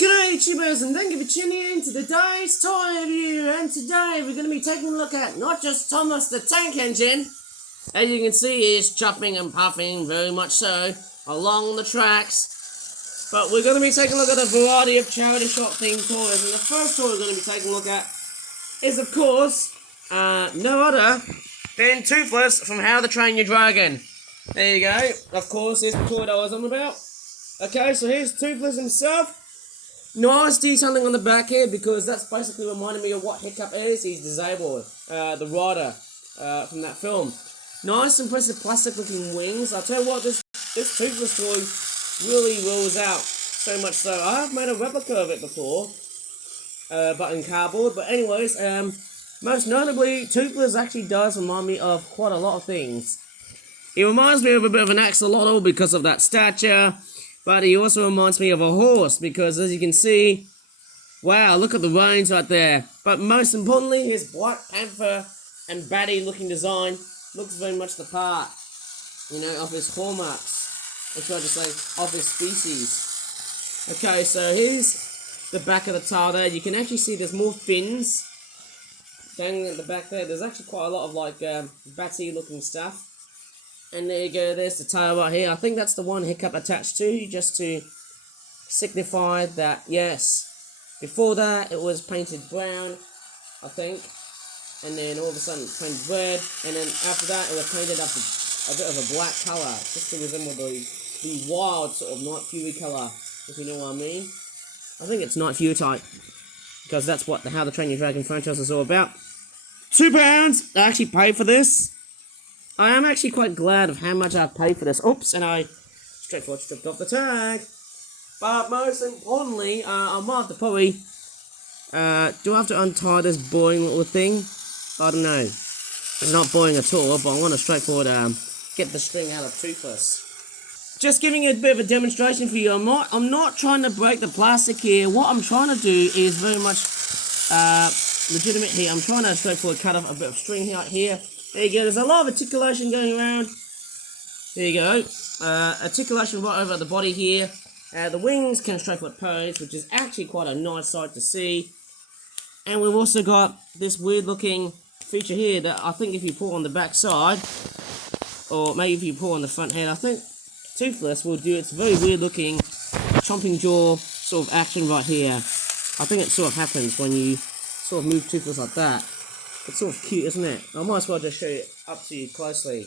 G'day YouTubers, and thank you for tuning in to today's toy review. And today we're going to be taking a look at not just Thomas the Tank Engine. As you can see, he's chopping and puffing, very much so, along the tracks. But we're going to be taking a look at a variety of charity shop themed toys. And the first toy we're going to be taking a look at is, of course, no other than Toothless from How to Train Your Dragon. There you go. Of course, here's the toy that I was on about. Okay, so here's Toothless himself. Nice detailing on the back here, because that's basically reminding me of what Hiccup is. He's disabled, the rider from that film. Nice, impressive plastic looking wings. I'll tell you what, this Toothless toy really rolls out. So much so, I have made a replica of it before, but in cardboard. But anyways, most notably, Toothless actually does remind me of quite a lot of things. He reminds me of a bit of an axolotl because of that stature. But he also reminds me of a horse, because as you can see, wow, look at the reins right there. But most importantly, his Black Panther and batty looking design looks very much the part, you know, of his hallmarks. I tried to say, of his species. Okay, so here's the back of the tail there. You can actually see there's more fins dangling at the back there. There's actually quite a lot of like batty looking stuff. And there you go, there's the tail right here. I think that's the one Hiccup attached to, just to signify that, yes, before that it was painted brown, I think, and then all of a sudden it's painted red, and then after that it was painted up a bit of a black colour, just to resemble the wild sort of Night Fury colour, if you know what I mean. I think it's Night Fury type, because that's what the How to Train Your Dragon franchise is all about. £2, I actually paid for this. I am actually quite glad of how much I've paid for this. Oops, and I straightforward stripped off the tag. But most importantly, I might have to probably... do I have to untie this boring little thing? I don't know. It's not boring at all, but I want to straightforward get the string out of Toothless. Just giving you a bit of a demonstration for you. I'm not trying to break the plastic here. What I'm trying to do is very much legitimate here. I'm trying to straightforward cut off a bit of string out here. There you go, there's a lot of articulation going around. There you go. Articulation right over the body here. The wings can straightforward pose, which is actually quite a nice sight to see. And we've also got this weird looking feature here that I think if you pull on the back side, or maybe if you pull on the front head, I think Toothless will do its very weird looking chomping jaw sort of action right here. I think it sort of happens when you sort of move Toothless like that. It's sort of cute, isn't it? I might as well just show it up to you closely.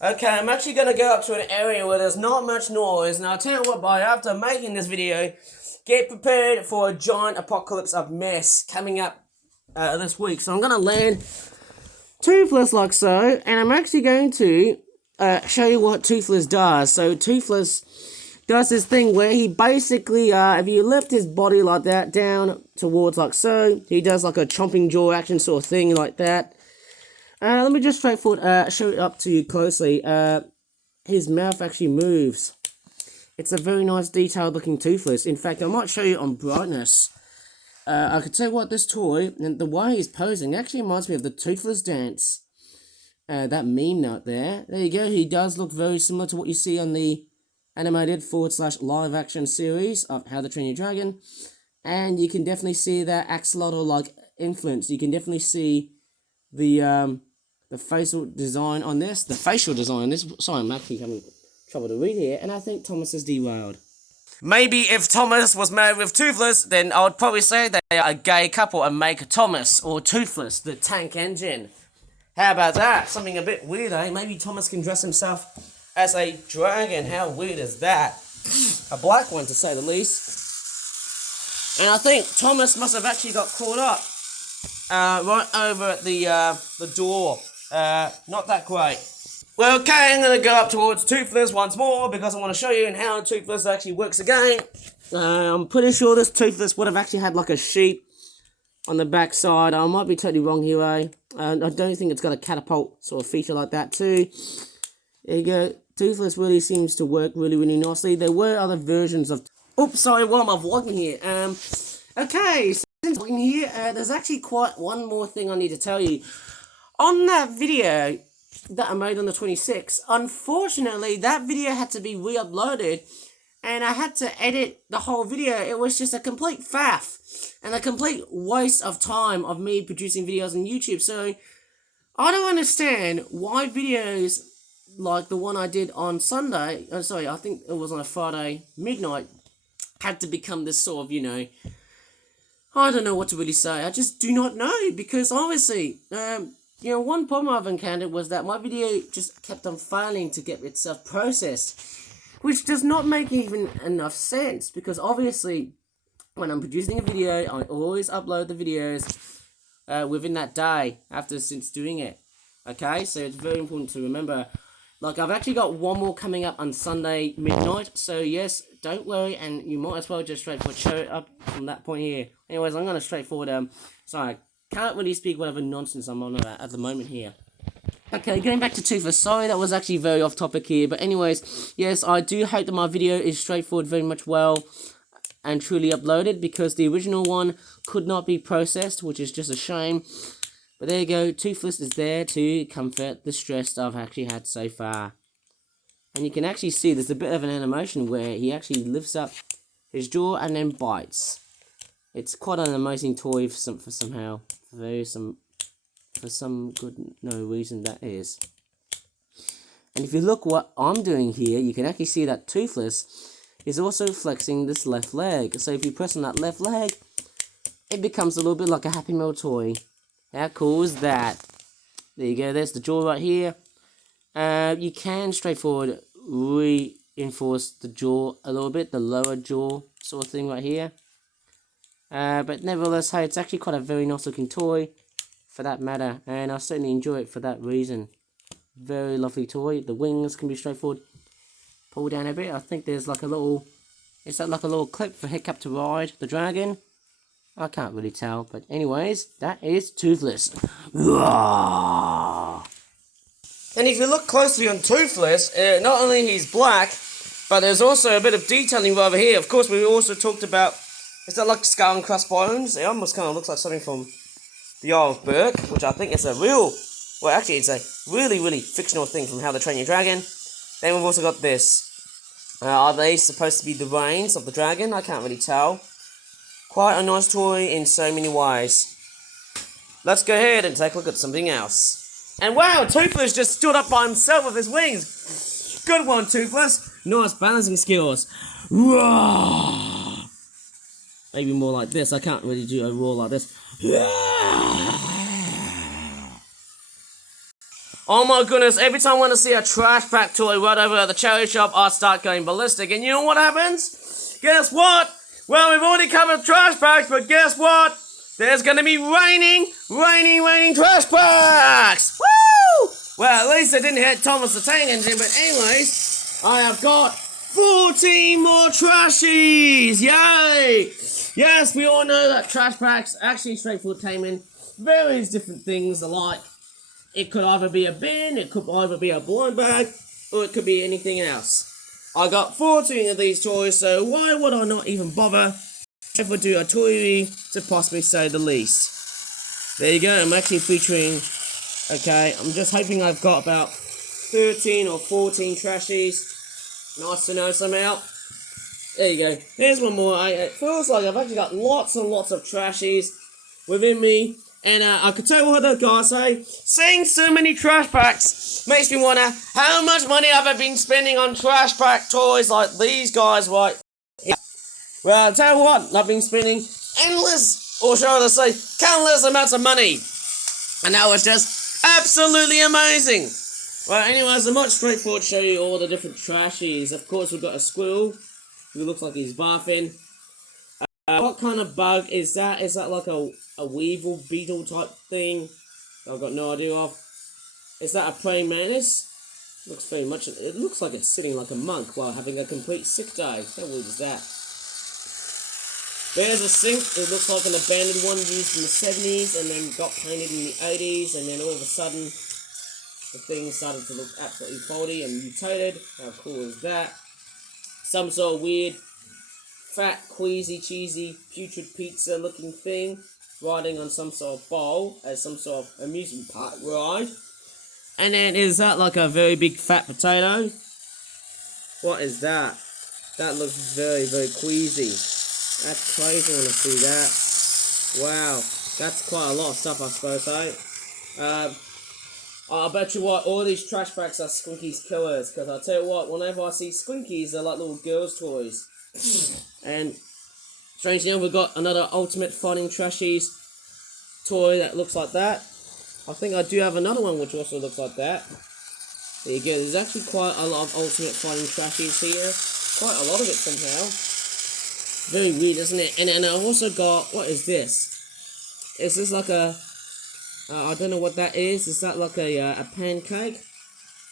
Okay, I'm actually going to go up to an area where there's not much noise. Now, I'll tell you what, by after making this video, get prepared for a giant apocalypse of mess coming up this week. So I'm going to land Toothless like so, and I'm actually going to show you what Toothless does. So Toothless does this thing where he basically, if you lift his body like that down towards like so, he does like a chomping jaw action sort of thing like that. Let me just straightforward show it up to you closely. His mouth actually moves. It's a very nice detailed looking Toothless. In fact, I might show you on brightness. I could tell you what, this toy, and the way he's posing, actually reminds me of the Toothless dance. That meme note there. There you go, he does look very similar to what you see on the animated / live action series of How to Train Your Dragon, and you can definitely see that axolotl-like influence. You can definitely see the facial design on this. Sorry, I'm actually having trouble to read here, and I think Thomas is derailed. Maybe if Thomas was married with Toothless, then I would probably say they are a gay couple and make Thomas or Toothless the Tank Engine. How about that? Something a bit weird, eh? Maybe Thomas can dress himself as a dragon. How weird is that? A black one, to say the least. And I think Thomas must have actually got caught up right over at the door. Not that great. Well, okay, I'm going to go up towards Toothless once more, because I want to show you how Toothless actually works again. I'm pretty sure this Toothless would have actually had like a sheep on the back side. I might be totally wrong here, eh? I don't think it's got a catapult sort of feature like that too. There you go. Toothless really seems to work really, really nicely. There were other versions of... Oops, sorry, why am I vlogging here? Okay, so since vlogging here, there's actually quite one more thing I need to tell you. On that video that I made on the 26th, unfortunately, that video had to be re-uploaded and I had to edit the whole video. It was just a complete faff and a complete waste of time of me producing videos on YouTube. So I don't understand why videos like the one I did on Sunday, I think it was on a Friday midnight, had to become this sort of, I don't know what to really say. I just do not know, because obviously, one problem I've encountered was that my video just kept on failing to get itself processed, which does not make even enough sense, because obviously, when I'm producing a video, I always upload the videos within that day since doing it. Okay, so it's very important to remember. Like, I've actually got one more coming up on Sunday midnight, so yes, don't worry, and you might as well just straightforward show it up from that point here. Anyways, I'm going to straightforward, sorry, I can't really speak whatever nonsense I'm on about at the moment here. Okay, going back to Toothless, sorry that was actually very off topic here, but anyways, yes, I do hope that my video is straightforward very much well and truly uploaded, because the original one could not be processed, which is just a shame. But there you go, Toothless is there to comfort the stress that I've actually had so far. And you can actually see there's a bit of an animation where he actually lifts up his jaw and then bites. It's quite an amazing toy for some good no reason that is. And if you look what I'm doing here, you can actually see that Toothless is also flexing this left leg. So if you press on that left leg, it becomes a little bit like a Happy Meal toy. How cool is that? There you go, there's the jaw right here. You can straightforward reinforce the jaw a little bit, the lower jaw sort of thing right here. But nevertheless, hey, it's actually quite a very nice looking toy for that matter, and I certainly enjoy it for that reason. Very lovely toy. The wings can be straightforward pull down a bit. I think there's like a little, is that like a little clip for Hiccup to ride the dragon? I can't really tell, but anyways, that is Toothless. And if you look closely on Toothless, not only he's black, but there's also a bit of detailing over here. Of course, we also talked about, is that like skull and crossbones? It almost kind of looks like something from the Isle of Berk, which I think is a real, well actually it's a really, really fictional thing from How to Train Your Dragon. Then we've also got this. Are they supposed to be the reins of the dragon? I can't really tell. Quite a nice toy in so many ways. Let's go ahead and take a look at something else. And wow, Toothless just stood up by himself with his wings. Good one, Toothless. Nice balancing skills. Roar. Maybe more like this. I can't really do a roar like this. Oh my goodness, every time I want to see a trash pack toy right over at the charity shop, I start going ballistic. And you know what happens? Guess what? Well, we've already covered trash packs, but guess what? There's gonna be raining trash packs! Woo! Well, at least I didn't hit Thomas the Tank Engine, but anyways, I have got 14 more trashies! Yay! Yes, we all know that trash packs, actually straightforward taming, various different things alike. It could either be a bin, it could either be a blind bag, or it could be anything else. I got 14 of these toys, so why would I not even bother if I do a toy to possibly say the least. There you go, I'm actually featuring, okay, I'm just hoping I've got about 13 or 14 trashies. Nice to know somehow. There you go, here's one more. It feels like I've actually got lots and lots of trashies within me. And I could tell what the guys say. Seeing so many trash packs makes me wonder how much money have I been spending on trash pack toys like these guys right here. Well, I'll tell you what, I've been spending endless, or shall I say, countless amounts of money. And that was just absolutely amazing. Well, anyways, I might straightforward show you all the different trashies. Of course, we've got a squirrel who looks like he's barfing. What kind of bug is that? Is that like a weevil beetle type thing? I've got no idea of. Is that a praying mantis? Looks very much. It looks like it's sitting like a monk while having a complete sick day. How weird is that? There's a sink. It looks like an abandoned one used in the 70s and then got painted in the 80s, and then all of a sudden the thing started to look absolutely faulty and mutated. How cool is that? Some sort of weird, fat, queasy, cheesy, putrid pizza looking thing riding on some sort of bowl as some sort of amusement park ride. And then is that like a very big fat potato? What is that? That looks very, very queasy. That's crazy when I see that. Wow, that's quite a lot of stuff, I suppose, eh? I bet you what, all these trash bags are Squinky's killers, because I tell you what, whenever I see Squinkies, they're like little girls' toys. And strangely enough, we've got another Ultimate Fighting Trashies toy that looks like that. I think I do have another one which also looks like that. There you go, there's actually quite a lot of Ultimate Fighting Trashies here. Quite a lot of it somehow. Very weird, isn't it? And then I've also got, what is this? Is this like a, I don't know what that is. Is that like a pancake?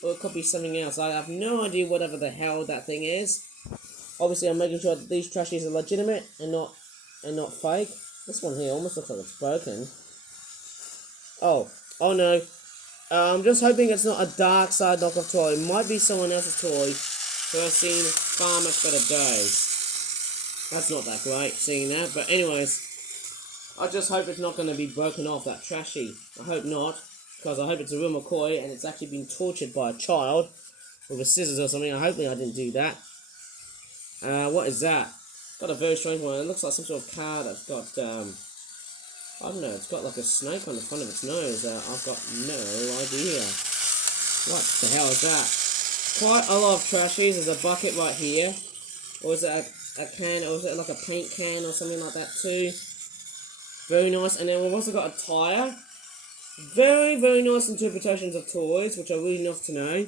Or it could be something else. I have no idea whatever the hell that thing is. Obviously, I'm making sure that these trashies are legitimate and not fake. This one here almost looks like it's broken. Oh no. I'm just hoping it's not a dark side knockoff toy. It might be someone else's toy who has seen far much better days. That's not that great, seeing that. But anyways, I just hope it's not going to be broken off, that trashy. I hope not, because I hope it's a real McCoy and it's actually been tortured by a child with a scissors or something. Hopefully I didn't do that. What is that? Got a very strange one. It looks like some sort of car that's got, I don't know, it's got like a snake on the front of its nose. I've got no idea. What the hell is that? Quite a lot of trashies. There's a bucket right here. Or is it a can, or is it like a paint can or something like that too? Very nice. And then we've also got a tyre. Very, very nice interpretations of toys, which are really nice to know.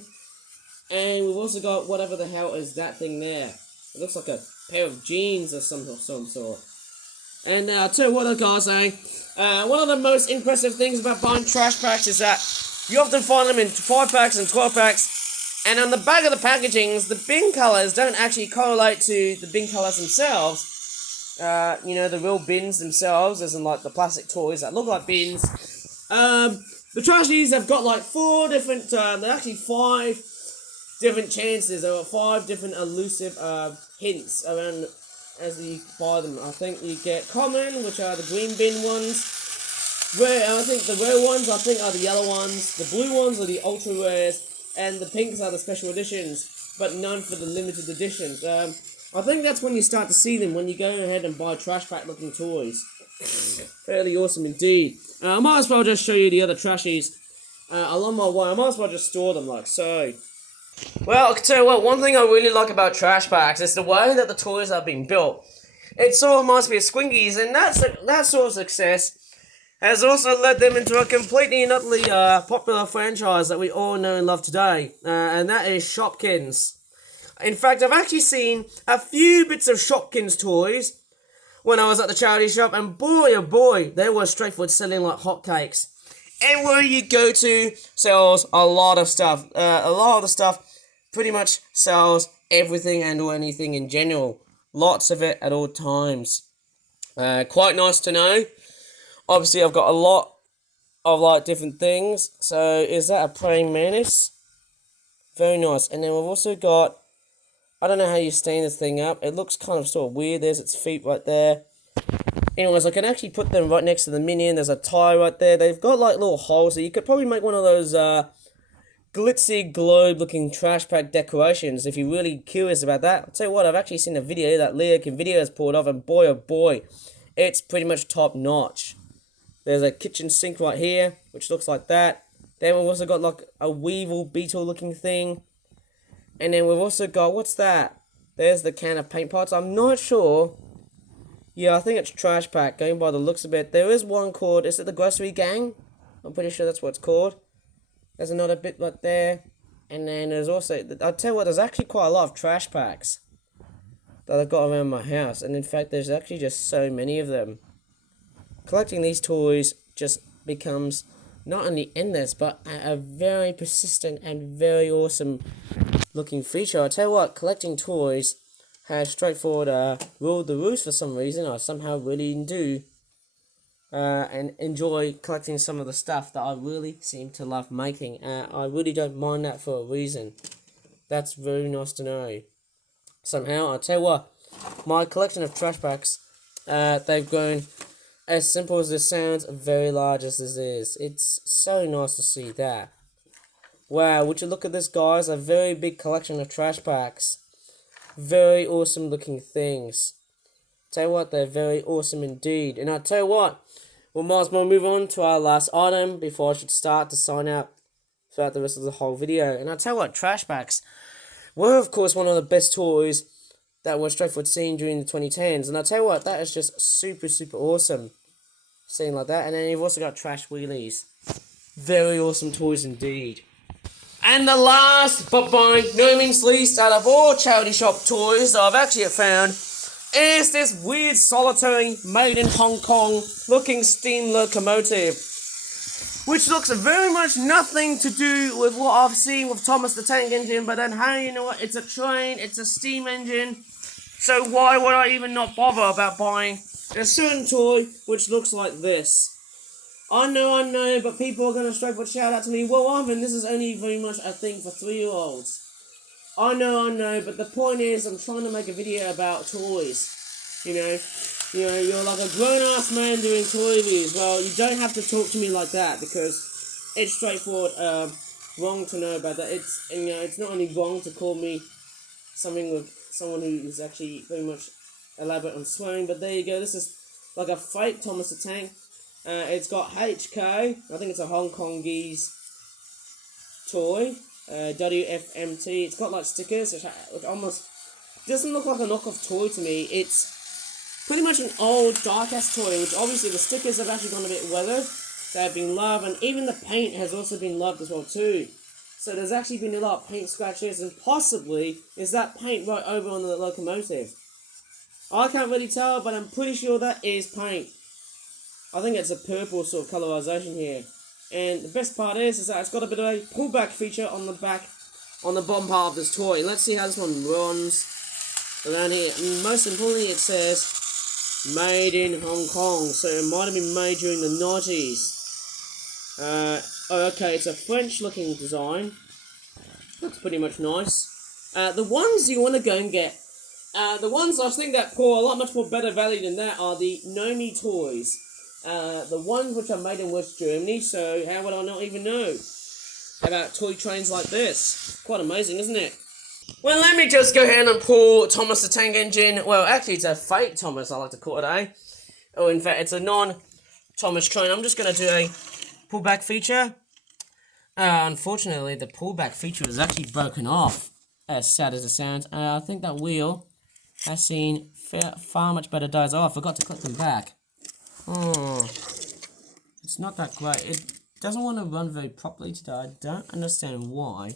And we've also got whatever the hell is that thing there. It looks like a pair of jeans or some sort. And I'll tell you what, guys, one of the most impressive things about buying trash packs is that you often find them in 5 packs and 12 packs. And on the back of the packagings, the bin colours don't actually correlate to the bin colours themselves. You know, the real bins themselves, as in like the plastic toys that look like bins. The trashies have got like 4 different, they're actually 5 different chances. There are 5 different elusive hints around as you buy them. I think you get common, which are the green bin ones. Rare, I think the rare ones, I think, are the yellow ones. The blue ones are the ultra rares. And the pinks are the special editions, but none for the limited editions. I think that's when you start to see them, when you go ahead and buy trash pack looking toys. Fairly awesome indeed. I might as well just show you the other trashies along my way. I might as well just store them like so. Well, I can tell you what, one thing I really like about trash packs is the way that the toys are being built. It sort of reminds me of Squinkies, and that sort of success has also led them into a completely and utterly popular franchise that we all know and love today, and that is Shopkins. In fact, I've actually seen a few bits of Shopkins toys when I was at the charity shop, and boy oh boy, they were straightforward selling like hotcakes. Anywhere you go to sells a lot of stuff. A lot of the stuff pretty much sells everything and or anything in general. Lots of it at all times. Quite nice to know. Obviously, I've got a lot of like different things. So, is that a praying mantis? Very nice. And then we've also got, I don't know how you stand this thing up. It looks kind of sort of weird. There's its feet right there. Anyways, I can actually put them right next to the minion. There's a tie right there. They've got like little holes. So you could probably make one of those glitzy globe looking trash pack decorations if you're really curious about that. I'll tell you what, I've actually seen a video that Leo Can Video has pulled off, and boy oh boy, it's pretty much top notch. There's a kitchen sink right here, which looks like that. Then we've also got like a weevil beetle looking thing. And then we've also got, what's that? There's the can of paint pots. I'm not sure. Yeah, I think it's trash pack, going by the looks of it. There is one called, is it the grocery gang? I'm pretty sure that's what it's called. There's another bit right there. And then there's also, I'll tell you what, there's actually quite a lot of trash packs that I've got around my house. And in fact, there's actually just so many of them. Collecting these toys just becomes not only endless, but a very persistent and very awesome looking feature. I tell you what, collecting toys has straightforward ruled the roost for some reason. I somehow really do and enjoy collecting some of the stuff that I really seem to love making. I really don't mind that for a reason. That's very nice to know. Somehow, I'll tell you what, my collection of trash packs, they've grown. As simple as this sounds, very large as this is. It's so nice to see that. Wow, would you look at this, guys? A very big collection of trash packs. Very awesome looking things. Tell you what, they're very awesome indeed. And I'll tell you what, we might as well move on to our last item before I should start to sign out throughout the rest of the whole video. And I'll tell you what, trash bags were of course one of the best toys that was straightforward seen during the 2010s. And I'll tell you what, that is just super awesome. Seeing like that. And then you've also got trash wheelies. Very awesome toys indeed. And the last, but by no means least, out of all charity shop toys that I've actually found, is this weird solitary made in Hong Kong looking steam locomotive, which looks very much nothing to do with what I've seen with Thomas the Tank Engine. But then hey, you know what, it's a train, it's a steam engine, so why would I even not bother about buying a certain toy which looks like this? I know, but people are going to straightforward shout out to me, well Ivan, this is only very much a thing for 3-year-olds. I know, but the point is, I'm trying to make a video about toys. You know, you're like a grown-ass man doing toy reviews. Well, you don't have to talk to me like that, because it's straightforward wrong to know about that. It's not only wrong to call me something with someone who is actually very much elaborate on swearing, but there you go. This is like a fake Thomas the Tank. It's got HK. I think it's a Hong Kongese toy. WFMT. It's got like stickers, which almost doesn't look like a knockoff toy to me. It's pretty much an old dark-ass toy, which obviously the stickers have actually gone a bit weathered. They have been loved, and even the paint has also been loved as well too. So there's actually been a lot of paint scratches, and possibly is that paint right over on the locomotive. I can't really tell, but I'm pretty sure that is paint. I think it's a purple sort of colorization here. And the best part is that it's got a bit of a pullback feature on the back, on the bottom part of this toy. Let's see how this one runs around here. And most importantly, it says made in Hong Kong, so it might have been made during the 90s. Okay, it's a French-looking design. Looks pretty much nice. The ones you want to go and get, the ones I think that pour a lot much more better value than that are the Nomi toys. The ones which are made in West Germany, so how would I not even know about toy trains like this? Quite amazing, isn't it? Well, let me just go ahead and pull Thomas the Tank Engine. Well, actually, it's a fake Thomas, I like to call it, eh? Oh, in fact, it's a non-Thomas train. I'm just going to do a pullback feature. Unfortunately, the pullback feature is actually broken off, as sad as it sounds. I think that wheel has seen far much better days. Oh, I forgot to click them back. Oh, it's not that great. It doesn't want to run very properly today. I don't understand why.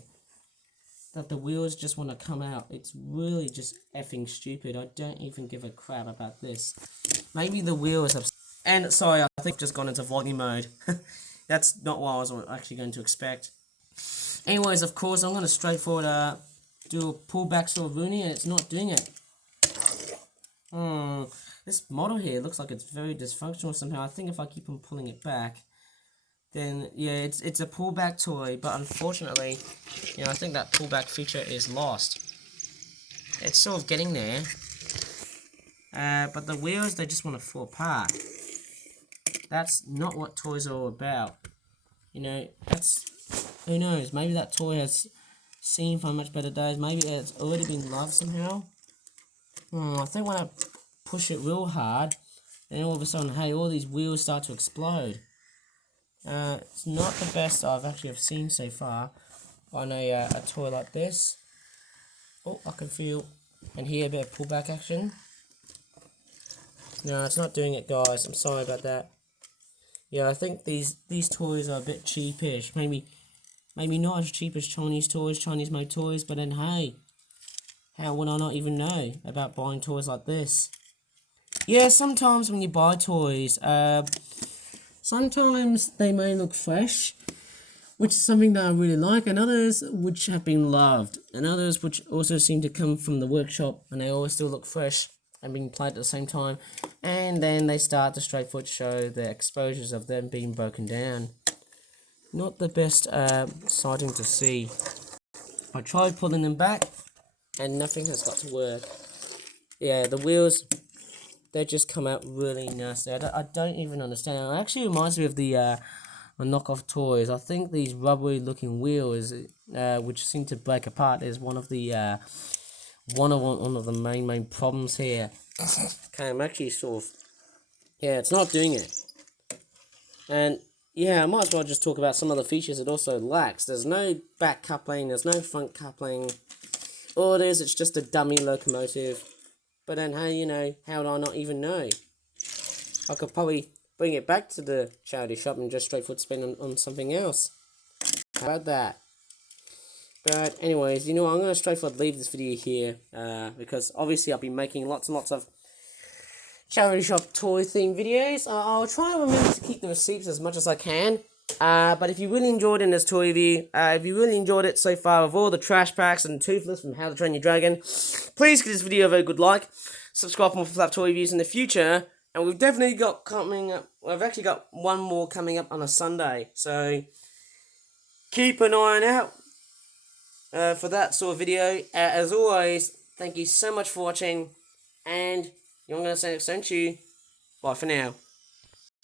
That the wheels just want to come out. It's really just effing stupid. I don't even give a crap about this. Maybe the wheels have... And, sorry, I think I've just gone into volume mode. That's not what I was actually going to expect. Anyways, of course, I'm going to straightforward do a pullback sort of Rooney, and it's not doing it. This model here looks like it's very dysfunctional somehow. I think if I keep on pulling it back, then yeah, it's a pullback toy, but unfortunately, you know, I think that pullback feature is lost. It's sort of getting there, but the wheels, they just want to fall apart. That's not what toys are all about. You know, that's, who knows, maybe that toy has seen for much better days. Maybe it's already been loved somehow. I think when I push it real hard, then all of a sudden, hey, all these wheels start to explode. It's not the best I've actually seen so far on a toy like this. Oh, I can feel and hear a bit of pullback action. No, it's not doing it, guys. I'm sorry about that. Yeah, I think these toys are a bit cheapish. Maybe not as cheap as Chinese toys, Chinese-made toys, but then hey, how would I not even know about buying toys like this? Yeah, sometimes when you buy toys, sometimes they may look fresh, which is something that I really like, and others which have been loved, and others which also seem to come from the workshop, and they always still look fresh and being played at the same time, and then they start to straightforward show the exposures of them being broken down. Not the best sighting to see. I tried pulling them back, and nothing has got to work. Yeah, the wheels, they just come out really nasty. I don't even understand. It actually reminds me of the knockoff toys. I think these rubbery looking wheels, which seem to break apart, is one of the one of the main problems here. Okay, I'm actually sort of, yeah, it's not doing it. And yeah, I might as well just talk about some of the features it also lacks. There's no back coupling, there's no front coupling. All it is, it's just a dummy locomotive. But then, hey, you know, how do I not even know? I could probably bring it back to the charity shop and just straightforward spend on something else. How about that? But anyways, you know, I'm going to straightforward leave this video here. Because obviously I'll be making lots and lots of charity shop toy theme videos. I'll try and remember to keep the receipts as much as I can. But if you really enjoyed in this toy review, if you really enjoyed it so far with all the trash packs and Toothless from How to Train Your Dragon, please give this video a very good like. Subscribe for more flap toy reviews in the future. And we've definitely got coming up, we've actually got one more coming up on a Sunday. So keep an eye out for that sort of video. As always, thank you so much for watching. And I'm going to say thank you. Bye for now.